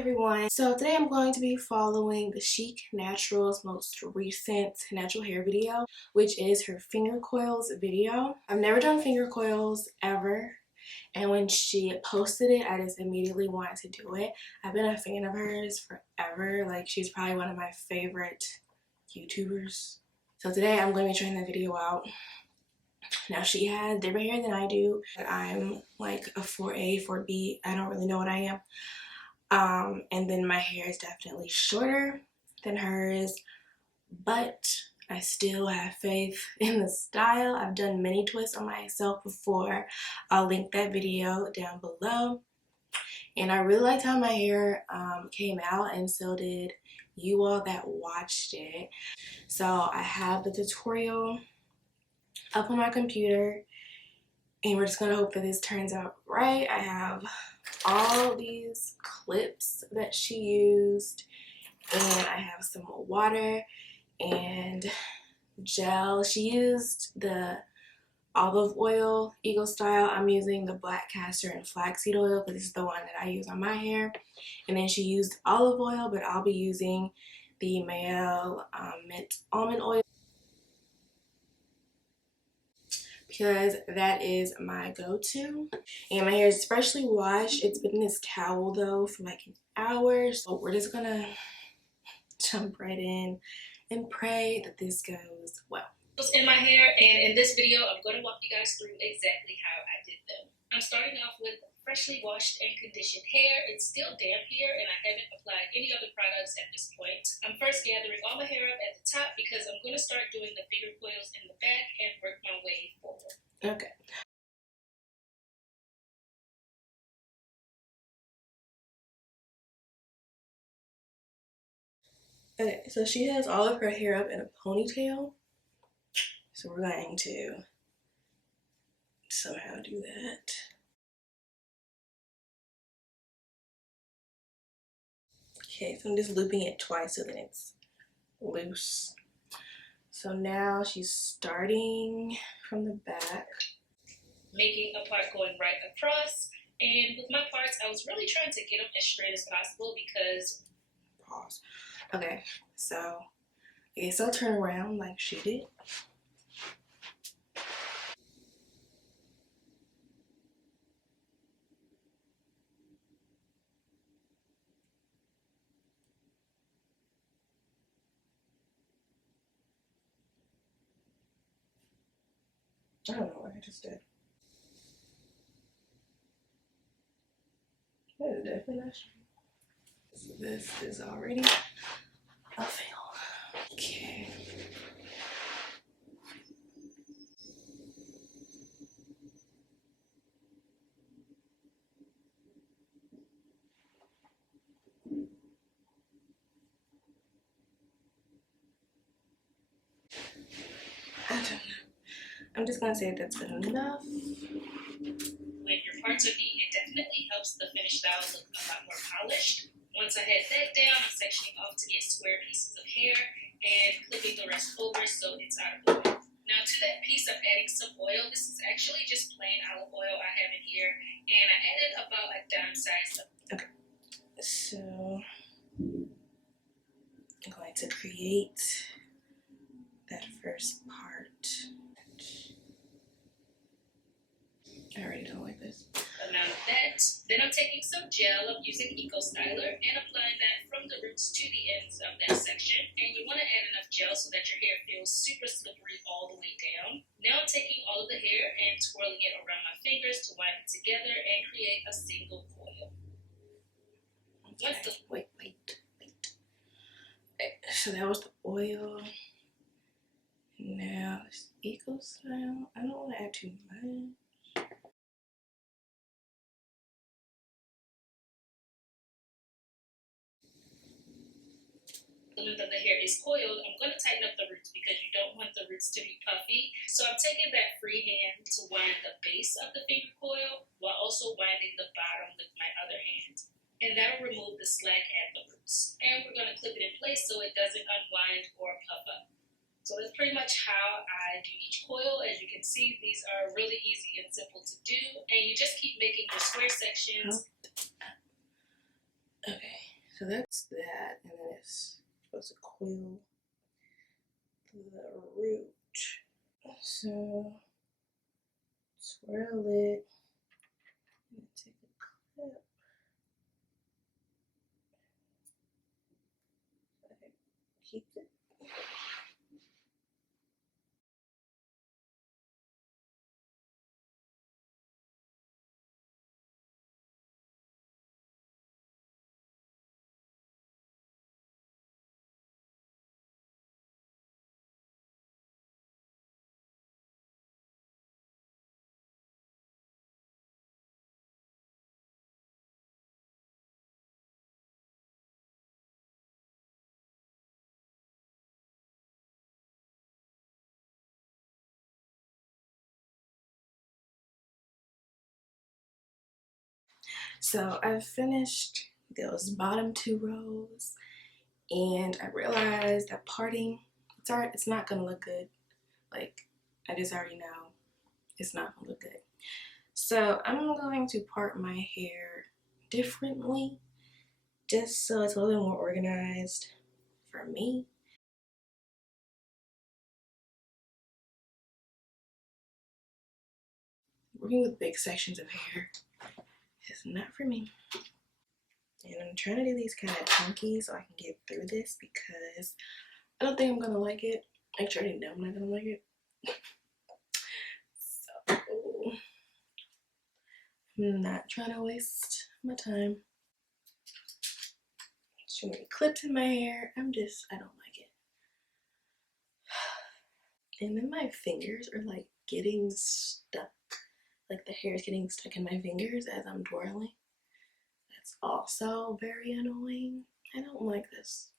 everyone. So today I'm going to be following the Chic Natural's most recent natural hair video, which is her finger coils video. I've never done finger coils ever, and when she posted it, I just immediately wanted to do it. I've been a fan of hers forever. Like, she's probably one of my favorite YouTubers. So today I'm going to be trying that video out. Now, she has different hair than I do. I'm like a 4A, 4B. I don't really know what I am. And then my hair is definitely shorter than hers, but I still have faith in the style. I've done mini twists on myself before. I'll link that video down below. And I really liked how my hair came out, and so did you all that watched it. So I have the tutorial up on my computer, and we're just gonna hope that this turns out right. I have all these clips that she used, and I have some water and gel. She used the olive oil Eagle style. I'm using the black castor and flaxseed oil because this is the one that I use on my hair. And then she used olive oil, but I'll be using the Mielle mint almond oil because that is my go-to. And my hair is freshly washed. It's been in this towel though for like an hour, so we're just gonna jump right in and pray that this goes well. In my hair, and in this video I'm going to walk you guys through exactly how I did them. I'm starting off with freshly washed and conditioned hair. It's still damp here and I haven't applied any other products at this point. I'm first gathering all my hair up at the top because I'm going to start doing the finger coils in the back and work my way forward. Okay. Okay, so she has all of her hair up in a ponytail. So we're going to somehow do that. Okay, so I'm just looping it twice so that it's loose. So now she's starting from the back, making a part going right across. And with my parts, I was really trying to get them as straight as possible because... Pause. Okay, so I guess I'll turn around like she did. I don't know what I just did. That is definitely not straight. So this is already a fail. Okay. I don't know. I'm just gonna say that's good enough. When your parts are neat, it definitely helps the finished style look a lot more polished. Once I had that down, I'm sectioning off to get square pieces of hair and clipping the rest over so it's out of the way. Now to that piece, I'm adding some oil. This is actually just plain olive oil I have in here, and I added about a dime size. Okay, so I'm going to create that first part. I already don't like this. Now that, then I'm taking some gel. I'm using Eco Styler and applying that from the roots to the ends of that section. And you want to add enough gel so that your hair feels super slippery all the way down. Now I'm taking all of the hair and twirling it around my fingers to wind it together and create a single coil. Okay. Wait. So that was the oil. Now it's Eco Style. I don't want to add too much. The length of the hair is coiled, I'm going to tighten up the roots because you don't want the roots to be puffy. So I'm taking that free hand to wind the base of the finger coil while also winding the bottom with my other hand. And that'll remove the slack at the roots. And we're going to clip it in place so it doesn't unwind or puff up. So that's pretty much how I do each coil. As you can see, these are really easy and simple to do. And you just keep making your square sections. Okay. So that's that, and then it's supposed to coil the root. So swirl it and take a clip. Keep it. So I finished those bottom 2 rows, and I realized that parting, it's not gonna look good. Like, I just already know it's not gonna look good. So I'm going to part my hair differently, just so it's a little more organized for me. Working with big sections of hair is not for me. And I'm trying to do these kind of chunky so I can get through this, because I don't think I'm gonna like it. Actually, I already know I'm not gonna like it. So I'm not trying to waste my time. Too many clips in my hair. I don't like it. And then my fingers are like getting stuck. Like the hair is getting stuck in my fingers as I'm twirling. That's also very annoying. I don't like this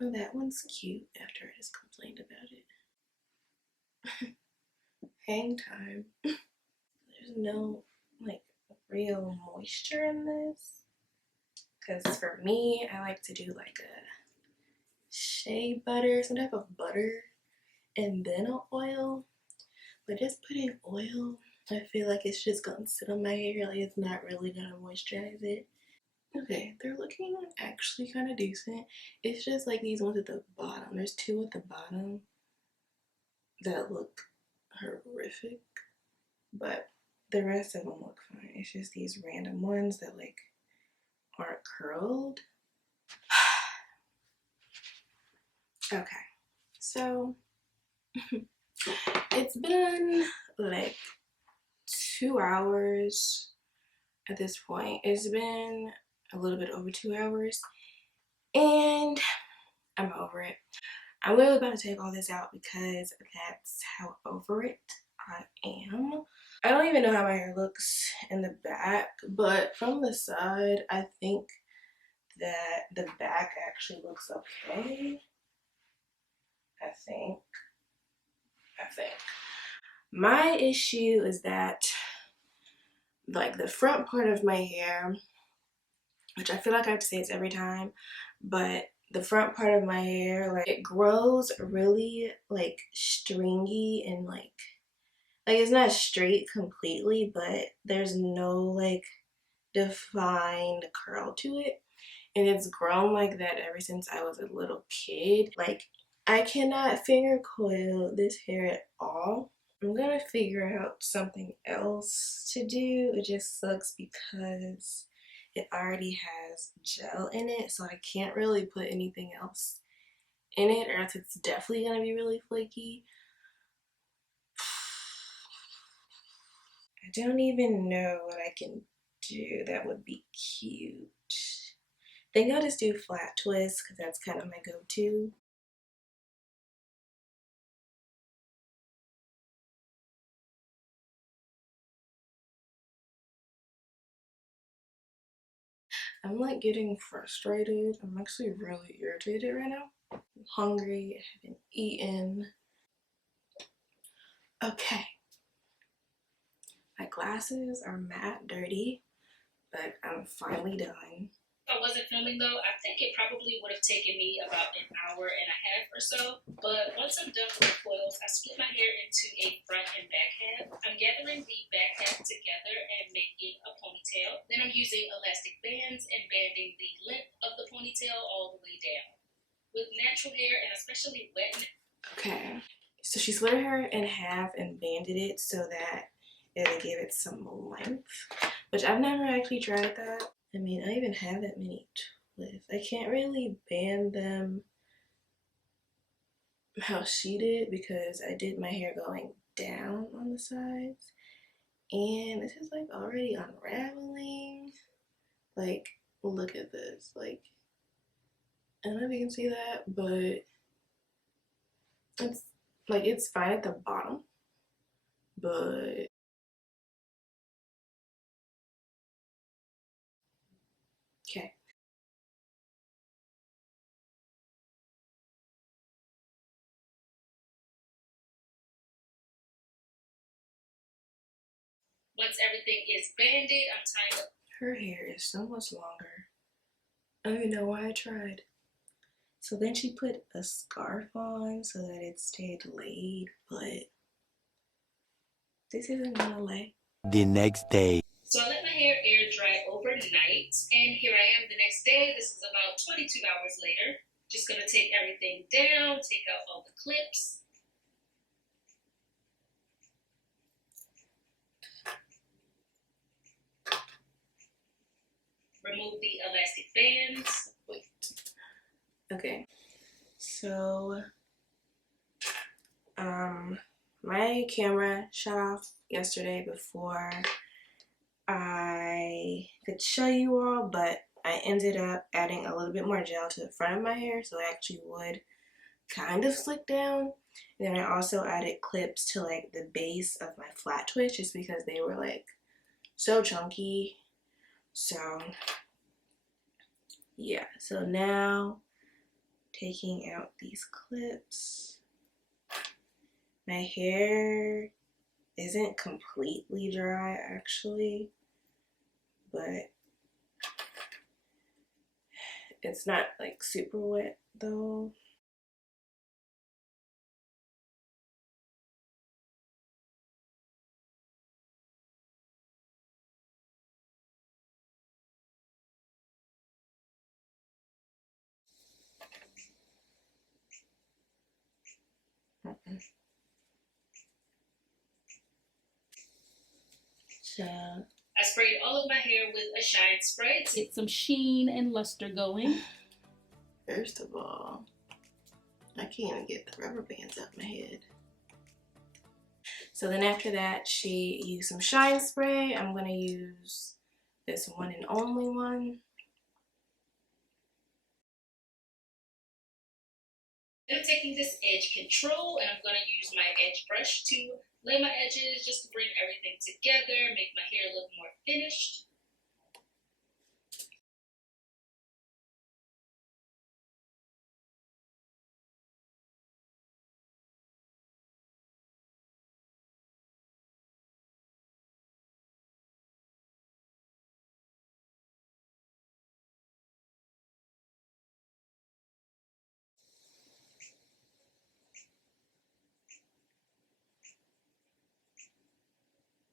at all. Oh, that one's cute after I just complained about it. Hang time. There's no like real moisture in this. Because for me, I like to do like a shea butter, some type of butter, and then an oil. But just putting oil, I feel like it's just gonna sit on my hair, like it's not really gonna moisturize it. Okay, they're looking actually kind of decent. It's just like these ones at the bottom. There's 2 at the bottom that look horrific, but the rest of them look fine. It's just these random ones that like aren't curled. Okay, so it's been like 2 hours at this point. It's been a little bit over 2 hours, and I'm over it. I'm literally about to take all this out because that's how over it I am. I don't even know how my hair looks in the back, but from the side, I think that the back actually looks okay. I think. My issue is that like the front part of my hair, which I feel like I have to say this every time, but the front part of my hair, like it grows really like stringy and like it's not straight completely, but there's no like defined curl to it, and it's grown like that ever since I was a little kid. Like I cannot finger coil this hair at all. I'm gonna figure out something else to do. It just sucks because it already has gel in it, so I can't really put anything else in it, or else it's definitely gonna be really flaky. I don't even know what I can do that would be cute. I think I'll just do flat twists because that's kind of my go-to. I'm like getting frustrated. I'm actually really irritated right now. I'm hungry, I haven't eaten. Okay. My glasses are matte dirty, but I'm finally done. If I wasn't filming though, I think it probably would have taken me about an hour and a half or so. But once I'm done with the coils, I split my hair into a front and back half. I'm gathering the back half together and making a ponytail. Then I'm using elastic bands and banding the length of the ponytail all the way down. With natural hair and especially wet. Okay, so she split her hair in half and banded it so that it would give it some length, which I've never actually tried that. I mean, I even have that many twists. I can't really band them how she did because I did my hair going down on the sides. And this is like already unraveling. Like, look at this. Like, I don't know if you can see that, but it's like it's fine at the bottom. But okay. Once everything is banded, I'm tying up. Her hair is so much longer. I don't even know why I tried. So then she put a scarf on so that it stayed laid, but this isn't gonna lay. The next day. So I let my hair air dry overnight, and here I am the next day. This is about 22 hours later. Just gonna take everything down, take out all the clips. Remove the elastic bands. Wait. Okay. So, my camera shut off yesterday before I could show you all, but I ended up adding a little bit more gel to the front of my hair so it actually would kind of slick down. And then I also added clips to like the base of my flat twist just because they were like so chunky. So yeah, so now taking out these clips. My hair isn't completely dry actually, but it's not like super wet though. So I sprayed all of my hair with a shine spray to get some sheen and luster going. first of all, I can't even get the rubber bands out my head. So then after that, she used some shine spray. I'm gonna use this one and only one. I'm taking this edge control and I'm going to use my edge brush to lay my edges just to bring everything together, make my hair look more finished.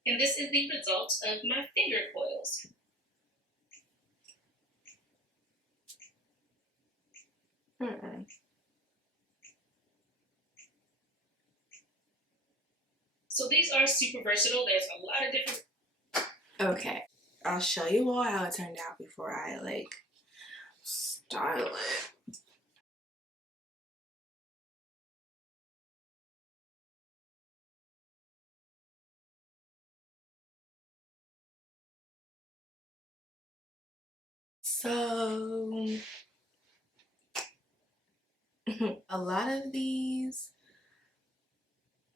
And this is the result of my finger coils. So these are super versatile. There's a lot of different. Okay, I'll show you all how it turned out before I like style it. So a lot of these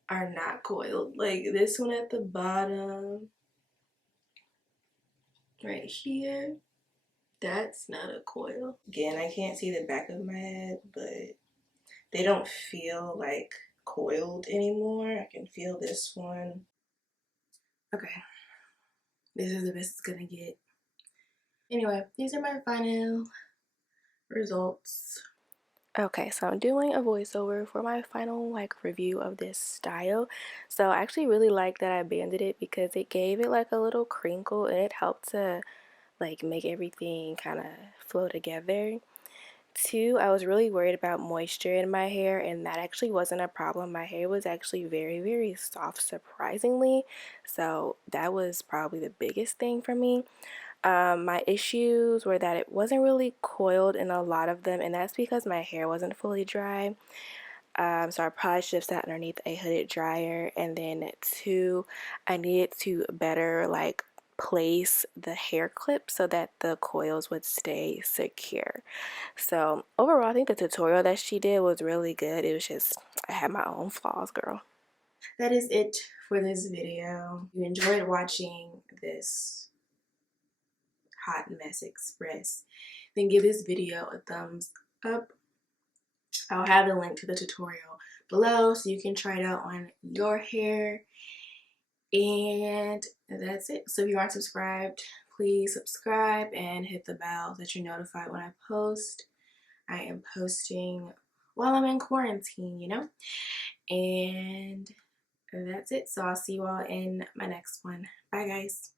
are not coiled. Like this one at the bottom, right here, that's not a coil. Again, I can't see the back of my head, but they don't feel like coiled anymore. I can feel this one. Okay, this is the best it's gonna get. Anyway, these are my final results. Okay, so I'm doing a voiceover for my final review of this style. So I actually really like that I banded it because it gave it like a little crinkle and it helped to make everything kind of flow together. Two, I was really worried about moisture in my hair, and that actually wasn't a problem. My hair was actually very, very soft, surprisingly. So that was probably the biggest thing for me. My issues were that it wasn't really coiled in a lot of them, and that's because my hair wasn't fully dry. So I probably should have sat underneath a hooded dryer. And then two, I needed to better place the hair clip so that the coils would stay secure. So overall, I think the tutorial that she did was really good. It was just, I had my own flaws, girl. That is it for this video. If you enjoyed watching this hot mess express, then give this video a thumbs up. I'll have the link to the tutorial below so you can try it out on your hair. And that's it. So if you aren't subscribed, please subscribe and hit the bell so that you're notified when I post. I am posting while I'm in quarantine, you know? And that's it. So I'll see you all in my next one. Bye, guys.